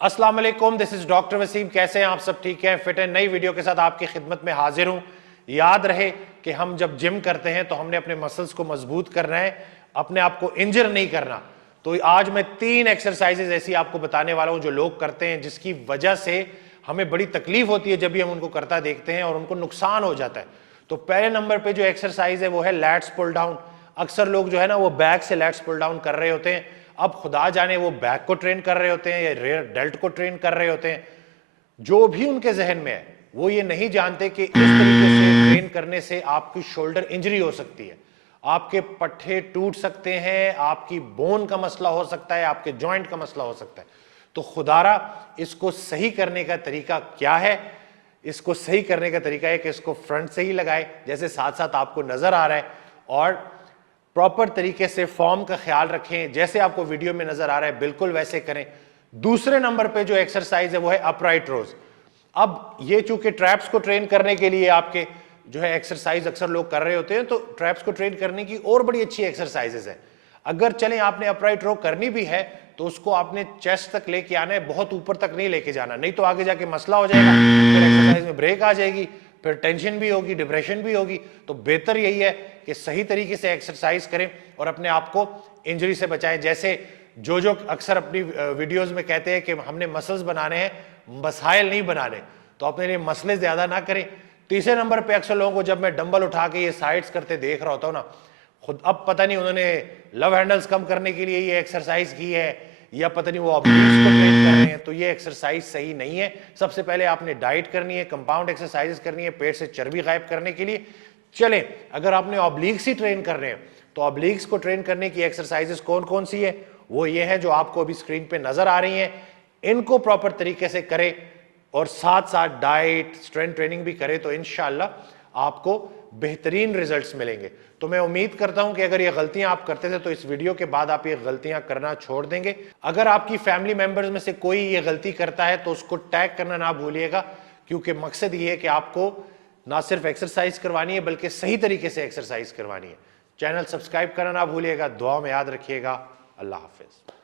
अस्सलाम वालेकुम, this is doctor Wasim. कैसे हैं आप सब? ठीक है, फिट है। नई वीडियो के साथ आपकी खिदमत में हाजिर हूं। याद रहे कि हम जब जिम करते हैं तो हमने अपने मसल्स को मजबूत करना है, अपने आप को इंजर नहीं करना। तो आज मैं 3 एक्सरसाइजेज ऐसी आपको बताने वाला हूं जो लोग करते हैं, जिसकी वजह से हमें बड़ी तकलीफ होती है जब भी हम उनको करता देखते हैं और उनको नुकसान हो जाता है। तो पहले नंबर पे जो एक्सरसाइज है वो है लैट्स पुल डाउन। अक्सर लोग जो है ना वो बैक से लैट्स पुल डाउन कर रहे होते हैं। अब खुदा जाने वो बैक को ट्रेन कर रहे होते हैं या रेयर डेल्ट को ट्रेन कर रहे होते हैं। जो भी उनके जहन में है वो ये नहीं जानते कि इस तरीके से ट्रेन करने से आपकी शोल्डर इंजरी हो सकती है, आपके पट्टे टूट सकते हैं, आपकी बोन का मसला हो सकता है, आपके जॉइंट का मसला हो सकता है। तो खुदारा इसको सही करने का तरीका क्या है? इसको सही करने का तरीका है कि इसको फ्रंट से ही लगाए, जैसे साथ साथ आपको नजर आ रहा है, और प्रॉपर तरीके से फॉर्म का ख्याल रखें, जैसे आपको वीडियो में नजर आ रहा है बिल्कुल वैसे करें। दूसरे नंबर पे जो एक्सरसाइज है वो है अपराइट रोज। अब ये चूंकि ट्रैप्स को ट्रेन करने के लिए आपके जो है एक्सरसाइज अक्सर लोग कर रहे होते हैं, तो ट्रैप्स को ट्रेन करने की और बड़ी अच्छी एक्सरसाइजेस है। अगर चलें आपने अपराइट रो करनी भी है तो उसको आपने चेस्ट तक लेके आना है, बहुत ऊपर तक नहीं लेके जाना, नहीं तो आगे जाके मसला हो जाएगा, फिर एक्सरसाइज में ब्रेक आ जाएगी, फिर टेंशन भी होगी, डिप्रेशन भी होगी। तो बेहतर यही है कि सही तरीके से एक्सरसाइज करें और अपने आप को इंजरी से बचाएं। जैसे जो अक्सर अपनी वीडियोस में कहते हैं कि हमने मसल्स बनाने हैं, मसाइल नहीं बनाने, तो अपने लिए मसले ज्यादा ना करें। तीसरे नंबर पे अक्सर लोगों को जब मैं डंबल उठा के ये साइड्स करते देख रहा होता हूं ना, खुद अब पता नहीं उन्होंने लव हैंडल्स कम करने के लिए ये एक्सरसाइज की है या पता नहीं वो ऑब्लिक्स को ट्रेन कर रहे हैं, तो ये एक्सरसाइज सही नहीं है। सबसे पहले आपने डाइट करनी है, कंपाउंड एक्सरसाइजेस करनी है पेट से चर्बी गायब करने के लिए। चले, अगर आपने ऑब्लिक्स ही ट्रेन कर रहे हैं तो ऑब्लिक्स को ट्रेन करने की एक्सरसाइजेस कौन कौन सी है? वो ये है जो आपको अभी स्क्रीन पे नजर आ रही हैं। इनको प्रॉपर तरीके से करें और साथ साथ डाइट स्ट्रेंथ ट्रेनिंग भी करें तो इंशाल्लाह आपको बेहतरीन रिजल्ट्स मिलेंगे। तो मैं उम्मीद करता हूं कि अगर ये गलतियां आप करते थे तो इस वीडियो के बाद आप ये गलतियां करना छोड़ देंगे। अगर आपकी फैमिली मेंबर्स में से कोई ये गलती करता है तो उसको टैग करना ना भूलिएगा, क्योंकि मकसद ये है कि आपको ना सिर्फ एक्सरसाइज करवानी है बल्कि सही तरीके से एक्सरसाइज करवानी है। चैनल सब्सक्राइब करना ना भूलिएगा, दुआ में याद रखिएगा। अल्लाह हाफिज।